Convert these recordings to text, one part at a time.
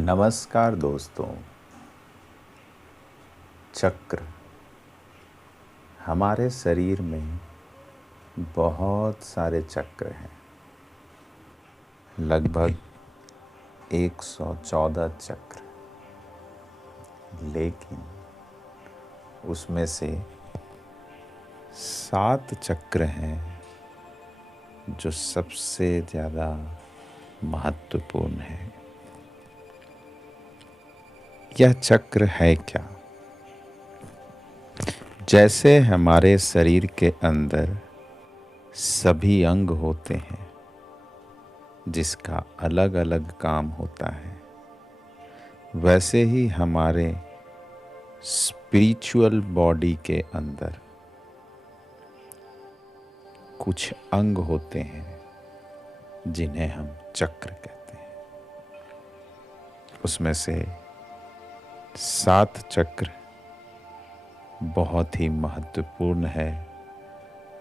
नमस्कार दोस्तों। चक्र हमारे शरीर में बहुत सारे चक्र हैं। लगभग 114 चक्र, लेकिन उसमें से 7 चक्र हैं जो सबसे ज़्यादा महत्वपूर्ण है। यह चक्र है क्या? जैसे हमारे शरीर के अंदर सभी अंग होते हैं जिसका अलग अलग काम होता है, वैसे ही हमारे स्पिरिचुअल बॉडी के अंदर कुछ अंग होते हैं जिन्हें हम चक्र कहते हैं। उसमें से 7 चक्र बहुत ही महत्वपूर्ण है।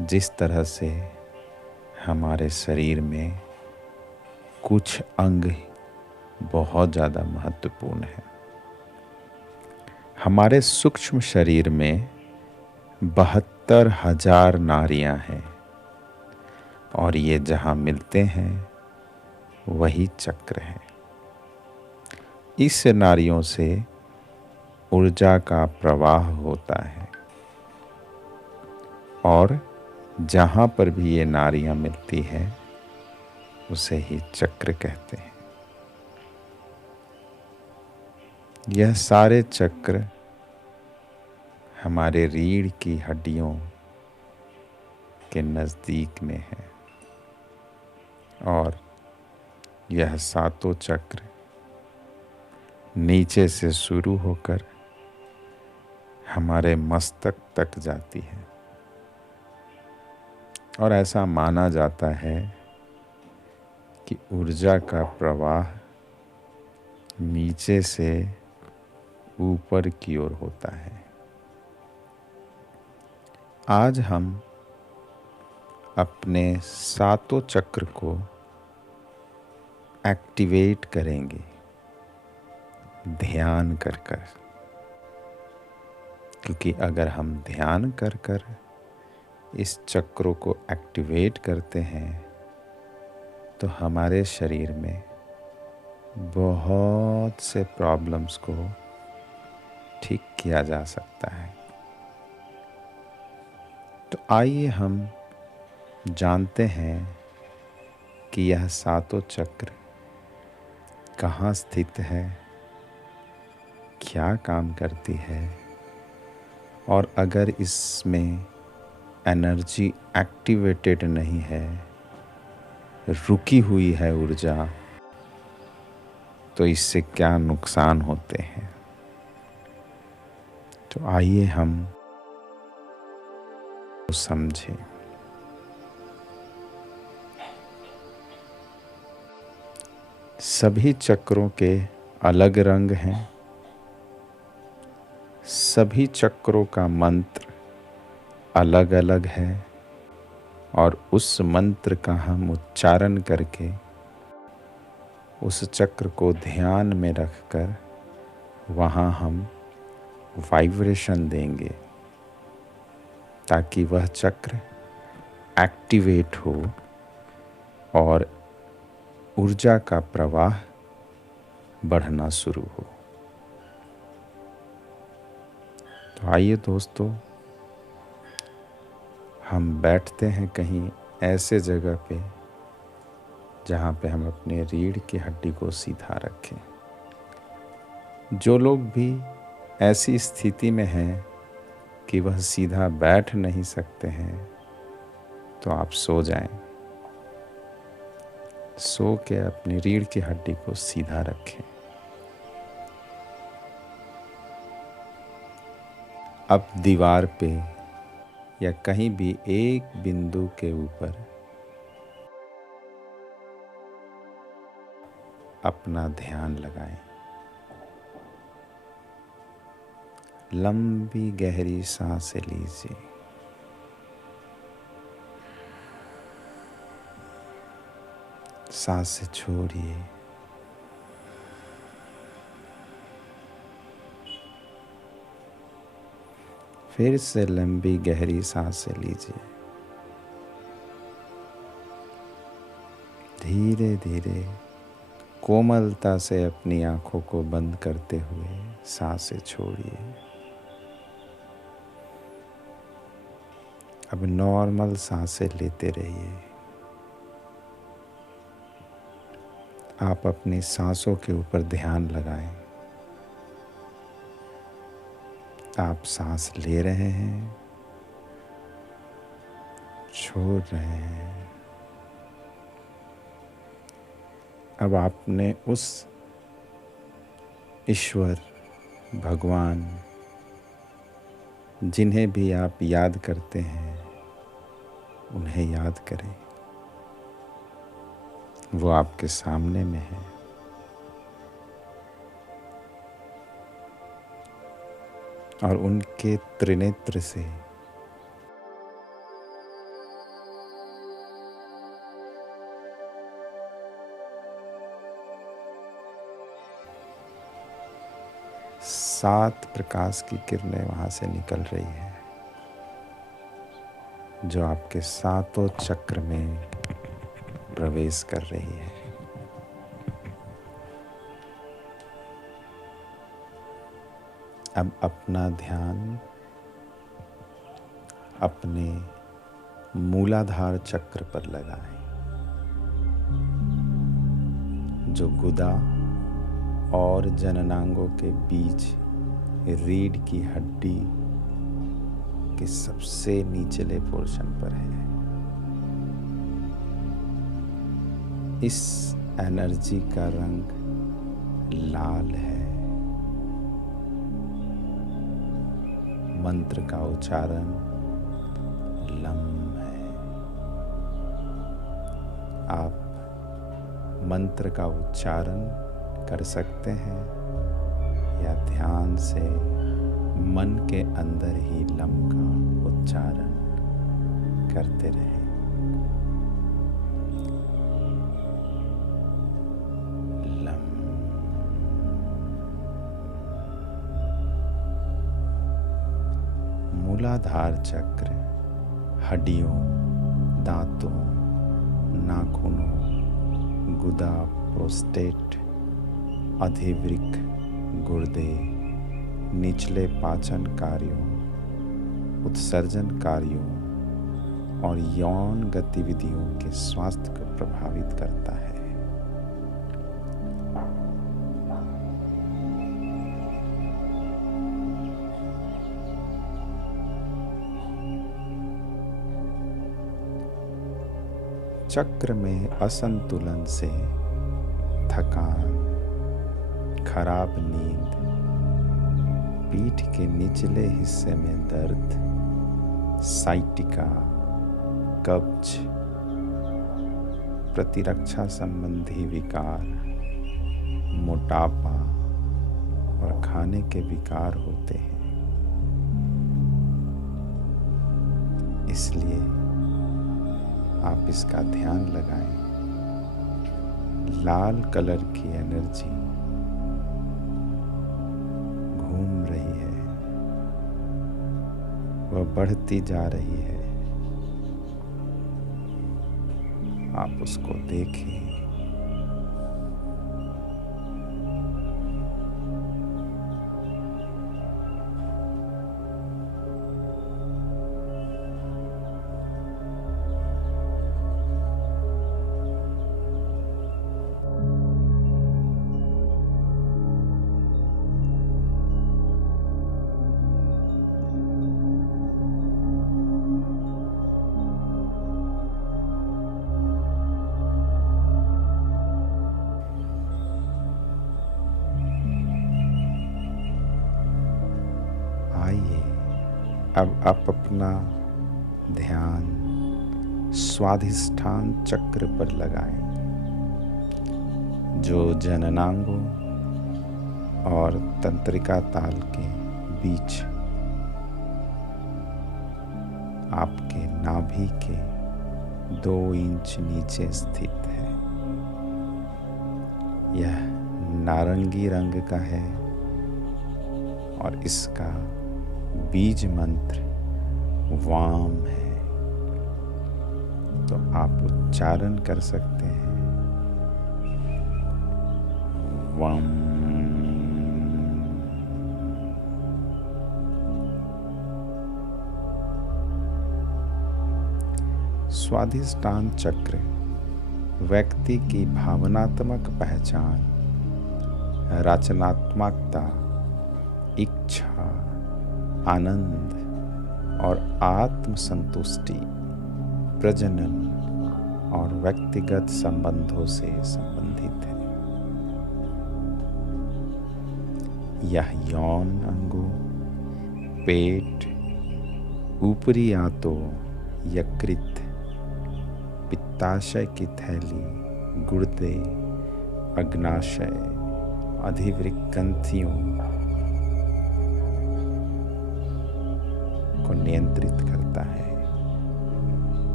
जिस तरह से हमारे शरीर में कुछ अंग बहुत ज़्यादा महत्वपूर्ण है। हमारे सूक्ष्म शरीर में 72,000 नाड़ियाँ हैं और ये जहाँ मिलते हैं वही चक्र है। इस नाड़ियों से ऊर्जा का प्रवाह होता है और जहाँ पर भी ये नाड़ियाँ मिलती है उसे ही चक्र कहते हैं। यह सारे चक्र हमारे रीढ़ की हड्डियों के नज़दीक में है और यह सातों चक्र नीचे से शुरू होकर हमारे मस्तक तक जाती है। और ऐसा माना जाता है कि ऊर्जा का प्रवाह नीचे से ऊपर की ओर होता है। आज हम अपने सातों चक्र को एक्टिवेट करेंगे ध्यान कर कर, क्योंकि अगर हम ध्यान कर कर इस चक्रों को एक्टिवेट करते हैं तो हमारे शरीर में बहुत से प्रॉब्लम्स को ठीक किया जा सकता है। तो आइए हम जानते हैं कि यह सातों चक्र कहाँ स्थित है, क्या काम करती है, और अगर इसमें एनर्जी एक्टिवेटेड नहीं है, रुकी हुई है ऊर्जा, तो इससे क्या नुकसान होते हैं। तो आइए हम समझें। सभी चक्रों के अलग रंग हैं। सभी चक्रों का मंत्र अलग अलग है और उस मंत्र का हम उच्चारण करके उस चक्र को ध्यान में रखकर वहाँ हम वाइब्रेशन देंगे ताकि वह चक्र एक्टिवेट हो और ऊर्जा का प्रवाह बढ़ना शुरू हो। तो आइए दोस्तों, हम बैठते हैं कहीं ऐसे जगह पे जहाँ पे हम अपने रीढ़ की हड्डी को सीधा रखें। जो लोग भी ऐसी स्थिति में हैं कि वह सीधा बैठ नहीं सकते हैं, तो आप सो जाएं। सो के अपनी रीढ़ की हड्डी को सीधा रखें। अब दीवार पे या कहीं भी एक बिंदु के ऊपर अपना ध्यान लगाएं। लंबी गहरी सांसें लीजिए। सांसें छोड़िए। फिर से लंबी गहरी सांसें लीजिए। धीरे धीरे कोमलता से अपनी आंखों को बंद करते हुए सांसें छोड़िए। अब नॉर्मल सांसें लेते रहिए। आप अपनी सांसों के ऊपर ध्यान लगाएं। आप सांस ले रहे हैं, छोड़ रहे हैं। अब आपने उस ईश्वर, भगवान, जिन्हें भी आप याद करते हैं, उन्हें याद करें। वो आपके सामने में है। और उनके त्रिनेत्र से सात प्रकाश की किरणें वहाँ से निकल रही है, जो आपके सातों चक्र में प्रवेश कर रही है। अब अपना ध्यान अपने मूलाधार चक्र पर लगाएं, जो गुदा और जननांगों के बीच रीढ़ की हड्डी के सबसे निचले पोर्शन पर है। इस एनर्जी का रंग लाल है। मंत्र का उच्चारण लम है। आप मंत्र का उच्चारण कर सकते हैं या ध्यान से मन के अंदर ही लम का उच्चारण करते रहें। लम। मूलाधार चक्र हड्डियों, दांतों, नाखूनों, गुदा, प्रोस्टेट, अधिवृक्क, गुर्दे, निचले पाचन कार्यों, उत्सर्जन कार्यों और यौन गतिविधियों के स्वास्थ्य को प्रभावित करता है। चक्र में असंतुलन से थकान, खराब नींद, पीठ के निचले हिस्से में दर्द, साइटिका, कब्ज, प्रतिरक्षा संबंधी विकार, मोटापा और खाने के विकार होते हैं। इसलिए आप इसका ध्यान लगाएं। लाल कलर की एनर्जी घूम रही है, वह बढ़ती जा रही है। आप उसको देखें। अब आप अपना ध्यान स्वाधिष्ठान चक्र पर लगाएं, जो जननांगों और तंत्रिका ताल के बीच आपके नाभि के 2 इंच नीचे स्थित है। यह नारंगी रंग का है और इसका बीज मंत्र वाम है, तो आप उच्चारण कर सकते हैं वाम। स्वाधिष्ठान चक्र व्यक्ति की भावनात्मक पहचान, रचनात्मकता, इच्छा, आनंद और आत्म संतुष्टि, प्रजनन और व्यक्तिगत संबंधों से संबंधित है। यह यौन अंगों, पेट, ऊपरी आंतों, यकृत, पित्ताशय की थैली, गुर्दे, अग्नाशय, अधिवृक्क ग्रंथियों को नियंत्रित करता है।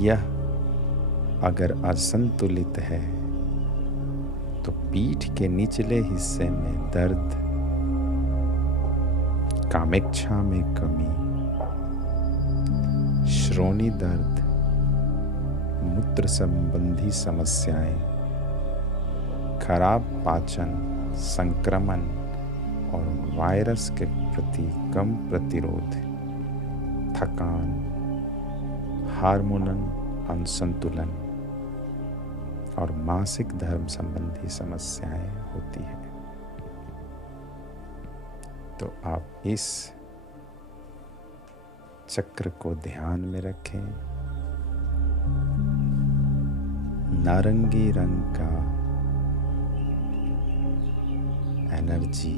यह अगर असंतुलित है तो पीठ के निचले हिस्से में दर्द, कामेच्छा में कमी, श्रोणि दर्द, मूत्र संबंधी समस्याएं, खराब पाचन, संक्रमण और वायरस के प्रति कम प्रतिरोध, थकान, हार्मोनल असंतुलन और मासिक धर्म संबंधी समस्याएं होती है। तो आप इस चक्र को ध्यान में रखें। नारंगी रंग का एनर्जी,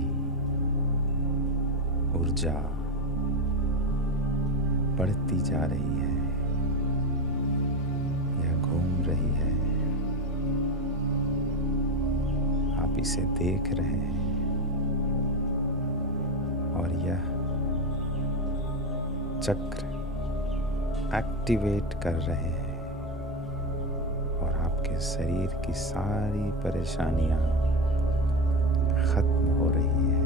ऊर्जा बढ़ती जा रही है, यह घूम रही है, आप इसे देख रहे हैं और यह चक्र एक्टिवेट कर रहे हैं और आपके शरीर की सारी परेशानियां खत्म हो रही है।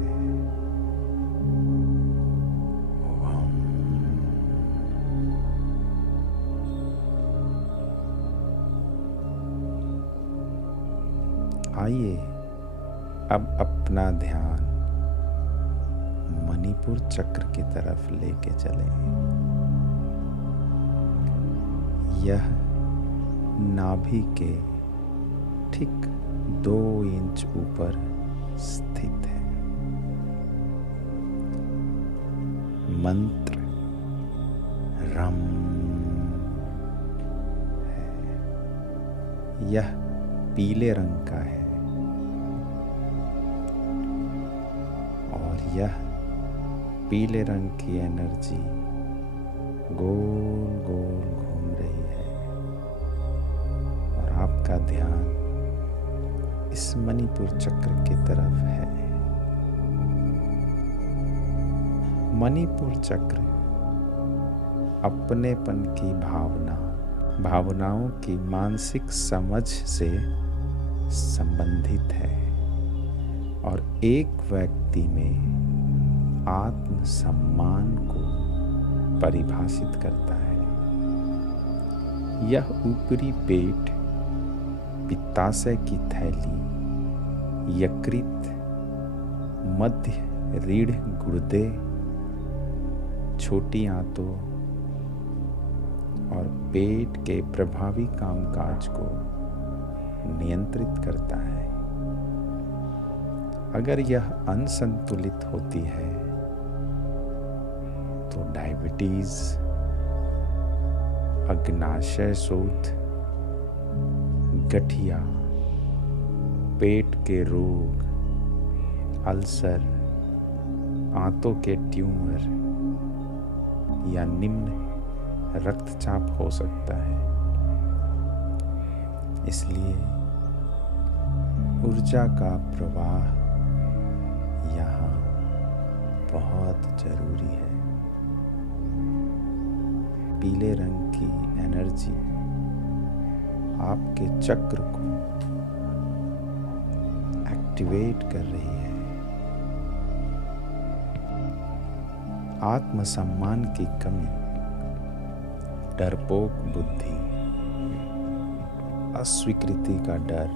आइए अब अपना ध्यान मणिपुर चक्र की तरफ लेके चलें। यह नाभि के ठीक 2 इंच ऊपर स्थित है। मंत्र रम है। यह पीले रंग का है और यह पीले रंग की एनर्जी गोल गोल घूम रही है और आपका ध्यान इस मणिपुर चक्र की तरफ है। मणिपुर चक्र अपनेपन की भावना, भावनाओं की मानसिक समझ से संबंधित है और एक व्यक्ति में आत्मसम्मान को परिभाषित करता है। यह ऊपरी पेट, पित्ताशय की थैली, यकृत, मध्य रीढ़, गुर्दे, छोटी आंतों और पेट के प्रभावी कामकाज को नियंत्रित करता है। अगर यह असंतुलित होती है तो डायबिटीज, अग्नाशय शोथ, गठिया, पेट के रोग, अल्सर, आंतों के ट्यूमर या निम्न रक्तचाप हो सकता है। इसलिए ऊर्जा का प्रवाह यहाँ बहुत जरूरी है। पीले रंग की एनर्जी आपके चक्र को एक्टिवेट कर रही है। आत्मसम्मान की कमी, डरपोक बुद्धि, अस्वीकृति का डर,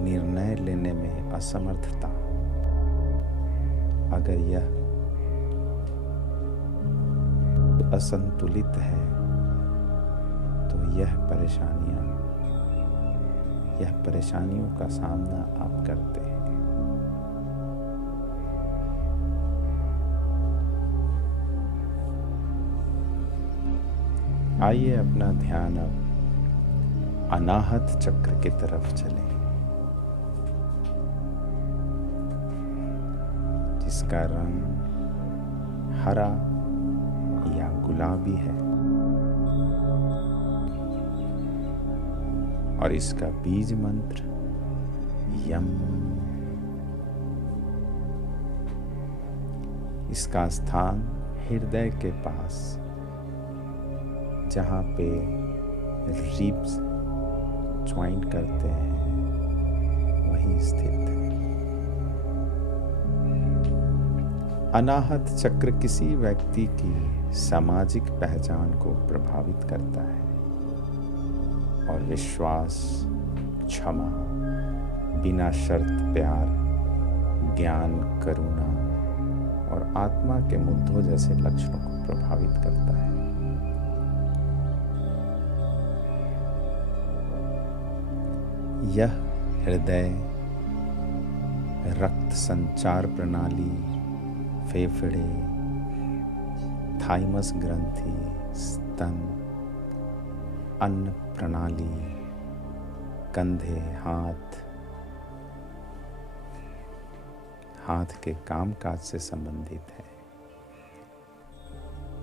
निर्णय लेने में असमर्थता, अगर यह असंतुलित है तो यह परेशानियों का सामना आप करते हैं। आइए अपना ध्यान अब अनाहत चक्र की तरफ चलें, जिसका रंग हरा या गुलाबी है और इसका बीज मंत्र यम। इसका स्थान हृदय के पास, जहाँ पे रिब्स ज्वाइंट करते हैं, वहीं स्थित है। अनाहत चक्र किसी व्यक्ति की सामाजिक पहचान को प्रभावित करता है और विश्वास, क्षमा, बिना शर्त प्यार, ज्ञान, करुणा और आत्मा के मुद्दों जैसे लक्षणों को प्रभावित करता है। यह हृदय, रक्त संचार प्रणाली, फेफड़े, थाइमस ग्रंथि, स्तन, अन्न प्रणाली, कंधे, हाथ के कामकाज से संबंधित है।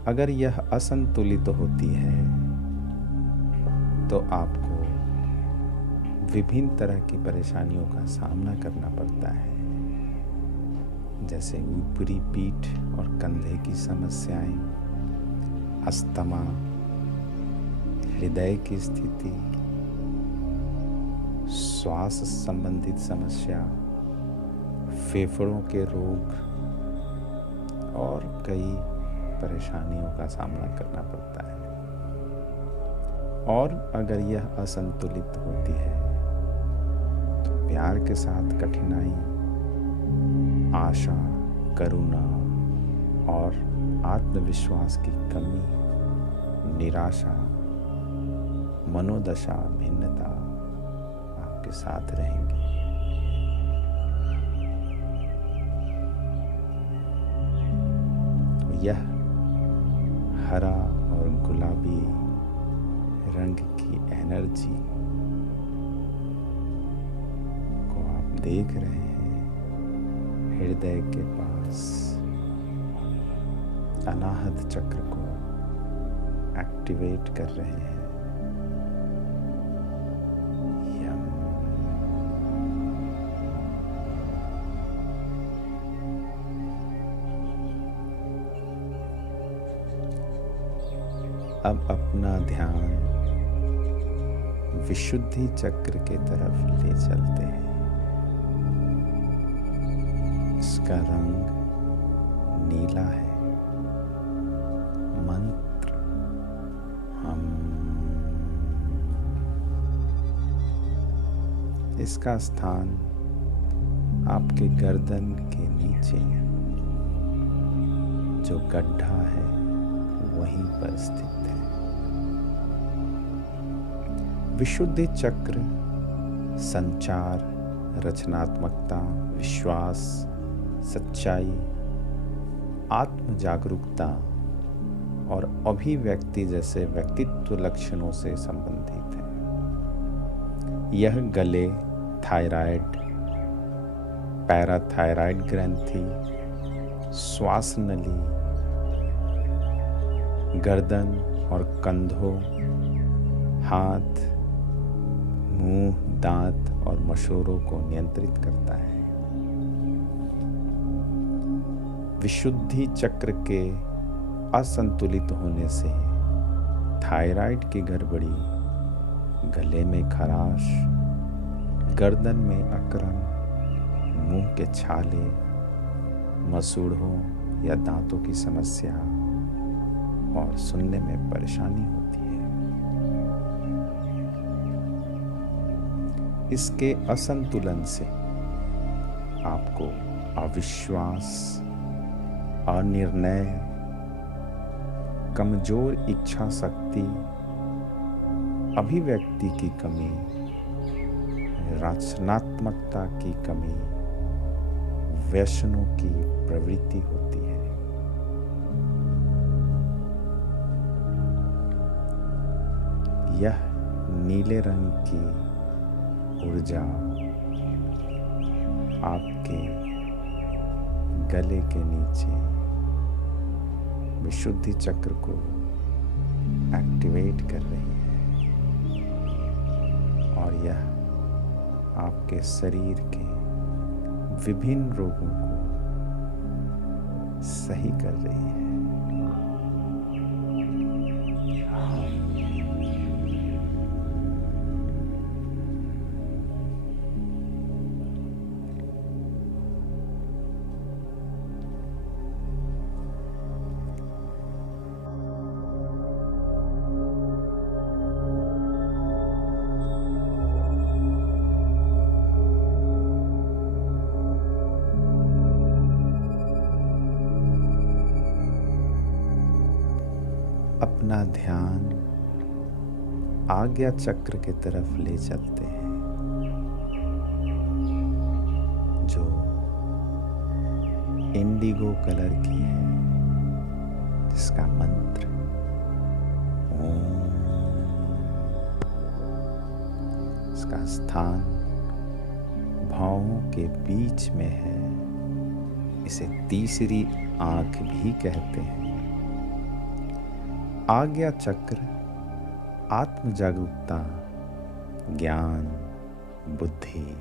अगर यह असंतुलित होती है तो आपको विभिन्न तरह की परेशानियों का सामना करना पड़ता है, जैसे ऊपरी पीठ और कंधे की समस्याएं, अस्थमा, हृदय की स्थिति, श्वास संबंधित समस्या, फेफड़ों के रोग और कई परेशानियों का सामना करना पड़ता है। और अगर यह असंतुलित होती है तो प्यार के साथ कठिनाई, आशा, करुणा और आत्मविश्वास की कमी, निराशा, मनोदशा, भिन्नता आपके साथ रहेंगी। तो यह हरा और गुलाबी रंग की एनर्जी को आप देख रहे हैं हृदय के पास, अनाहत चक्र को एक्टिवेट कर रहे हैं। यम। अब अपना ध्यान विशुद्धि चक्र के तरफ ले चलते हैं। इसका रंग नीला है। मंत्र हम। इसका स्थान आपके गर्दन के नीचे जो गड्ढा है वहीं पर स्थित है। विशुद्धि चक्र संचार, रचनात्मकता, विश्वास, सच्चाई, आत्म जागरूकता और अभिव्यक्ति जैसे व्यक्तित्व लक्षणों से संबंधित है। यह गले, थायराइड, पैराथायराइड ग्रंथि, श्वास नली, गर्दन और कंधों, हाथ, मुंह, दांत और मशोरों को नियंत्रित करता है। विशुद्धि चक्र के असंतुलित होने से थायराइड की गड़बड़ी, गले में खराश, गर्दन में अकड़न, मुंह के छाले, मसूड़ों या दांतों की समस्या और सुनने में परेशानी होती है। इसके असंतुलन से आपको अविश्वास, अनिर्णय, कमजोर इच्छा शक्ति, अभिव्यक्ति की कमी, रचनात्मकता की कमी, व्यसनों की प्रवृत्ति होती है। यह नीले रंग की ऊर्जा आपके गले के नीचे विशुद्धि चक्र को एक्टिवेट कर रही है और यह आपके शरीर के विभिन्न रोगों को सही कर रही है। अपना ध्यान आज्ञा चक्र की तरफ ले चलते हैं, जो इंडिगो कलर की है, जिसका मंत्र ओम। इसका स्थान भौहों के बीच में है। इसे तीसरी आंख भी कहते हैं। आज्ञा चक्र आत्म जागरूकता, ज्ञान, बुद्धि,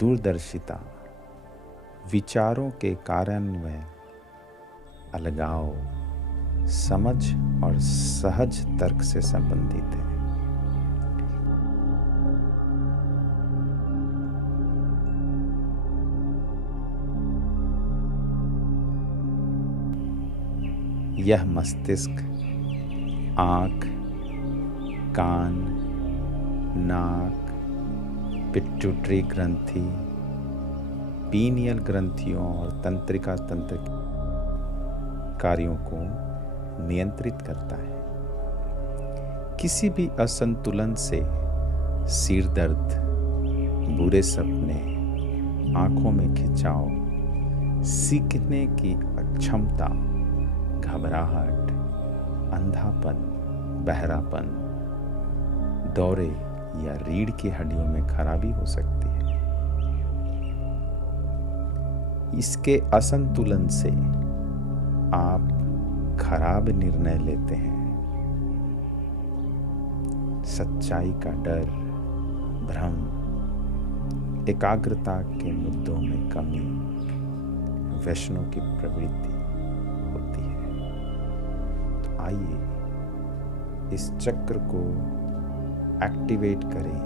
दूरदर्शिता, विचारों के कार्यान्वयन, अलगाव, समझ और सहज तर्क से संबंधित है। यह मस्तिष्क, आँख, कान, नाक, पिट्यूटरी ग्रंथि, पीनियल ग्रंथियों और तंत्रिका तंत्र कार्यों को नियंत्रित करता है। किसी भी असंतुलन से सिर दर्द, बुरे सपने, आंखों में खिंचाव, सीखने की अक्षमता, घबराहट, अंधापन, बहरापन, दौरे या रीढ़ की हड्डियों में खराबी हो सकती है। इसके असंतुलन से आप खराब निर्णय लेते हैं। सच्चाई का डर, भ्रम, एकाग्रता के मुद्दों में कमी, व्यसनों की प्रवृत्ति होती है। तो आइए इस चक्र को एक्टिवेट करें।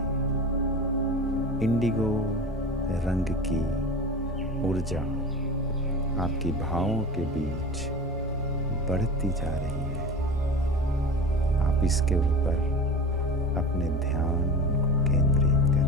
इंडिगो रंग की ऊर्जा आपकी भावों के बीच बढ़ती जा रही है। आप इसके ऊपर अपने ध्यान को केंद्रित करें।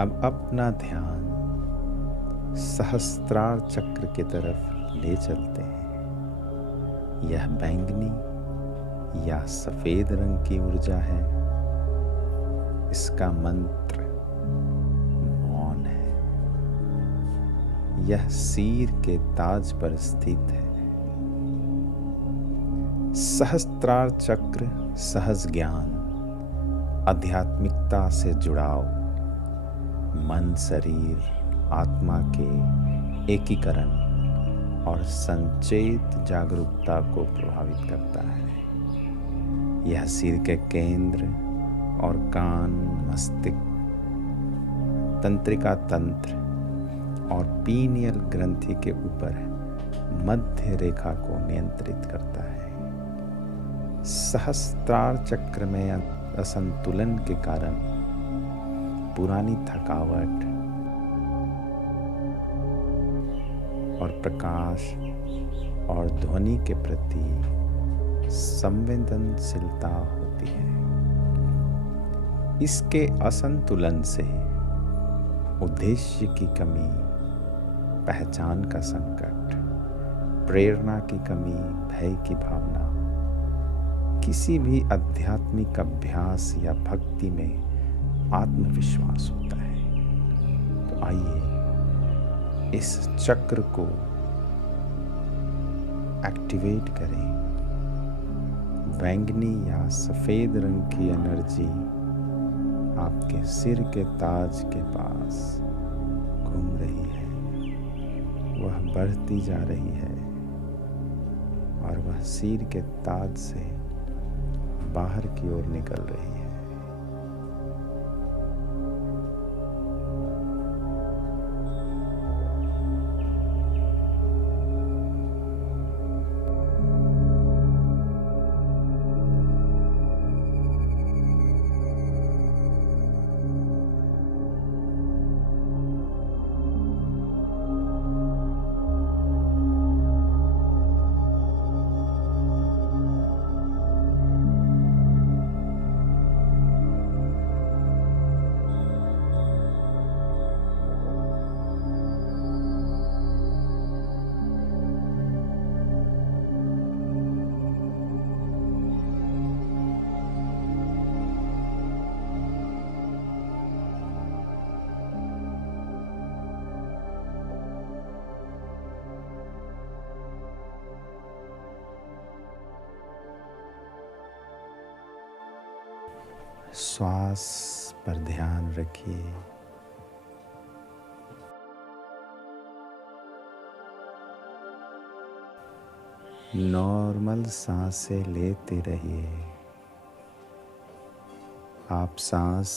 अब अपना ध्यान सहस्त्रार चक्र की तरफ ले चलते हैं। यह बैंगनी या सफेद रंग की ऊर्जा है। इसका मंत्र मौन है। यह सिर के ताज पर स्थित है। सहस्त्रार चक्र, सहज ज्ञान, आध्यात्मिकता से जुड़ाव, मन शरीर आत्मा के एकीकरण और संचेत जागरूकता को प्रभावित करता है। यह सिर के केंद्र और कान, मस्तिष्क, तंत्रिका तंत्र और पीनियल ग्रंथि के ऊपर मध्य रेखा को नियंत्रित करता है। सहस्त्रार चक्र में असंतुलन के कारण पुरानी थकावट और प्रकाश और ध्वनि के प्रति संवेदनशीलता होती है। इसके असंतुलन से उद्देश्य की कमी, पहचान का संकट, प्रेरणा की कमी, भय की भावना, किसी भी आध्यात्मिक अभ्यास या भक्ति में आत्मविश्वास होता है। तो आइए इस चक्र को एक्टिवेट करें। बैंगनी या सफ़ेद रंग की एनर्जी आपके सिर के ताज के पास घूम रही है। वह बढ़ती जा रही है और वह सिर के ताज से बाहर की ओर निकल रही है। श्वास पर ध्यान रखिए। नॉर्मल सांसें लेते रहिए। आप सांस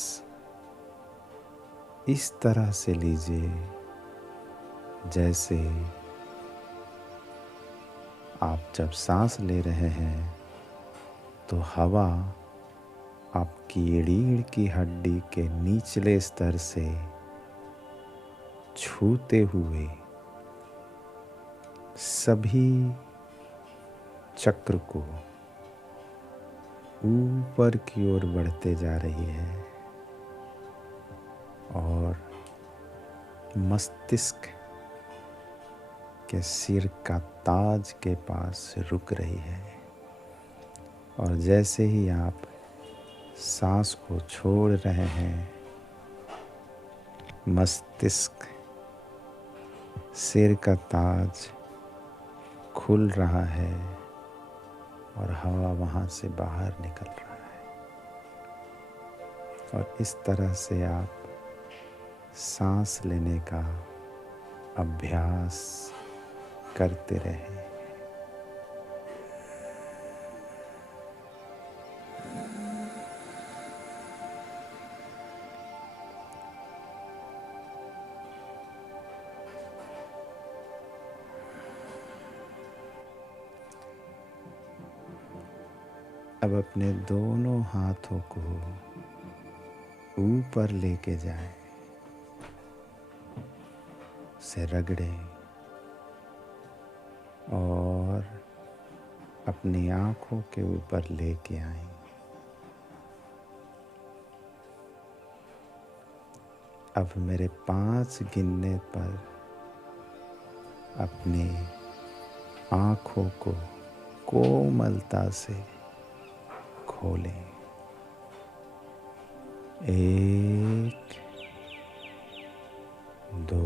इस तरह से लीजिए जैसे आप जब सांस ले रहे हैं तो हवा आपकी रीढ़ की हड्डी के निचले स्तर से छूते हुए सभी चक्र को ऊपर की ओर बढ़ते जा रही है और मस्तिष्क के सिर का ताज के पास रुक रही है। और जैसे ही आप सांस को छोड़ रहे हैं, मस्तिष्क, सिर का ताज खुल रहा है और हवा वहाँ से बाहर निकल रहा है। और इस तरह से आप सांस लेने का अभ्यास करते रहें। अब अपने दोनों हाथों को ऊपर लेके जाएं, से रगड़ें और अपनी आँखों के ऊपर लेके आएं। अब मेरे 5 गिनने पर अपनी आँखों को कोमलता से खोलें। 1, 2,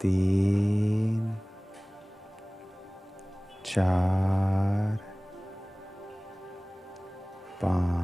3, 4, 5,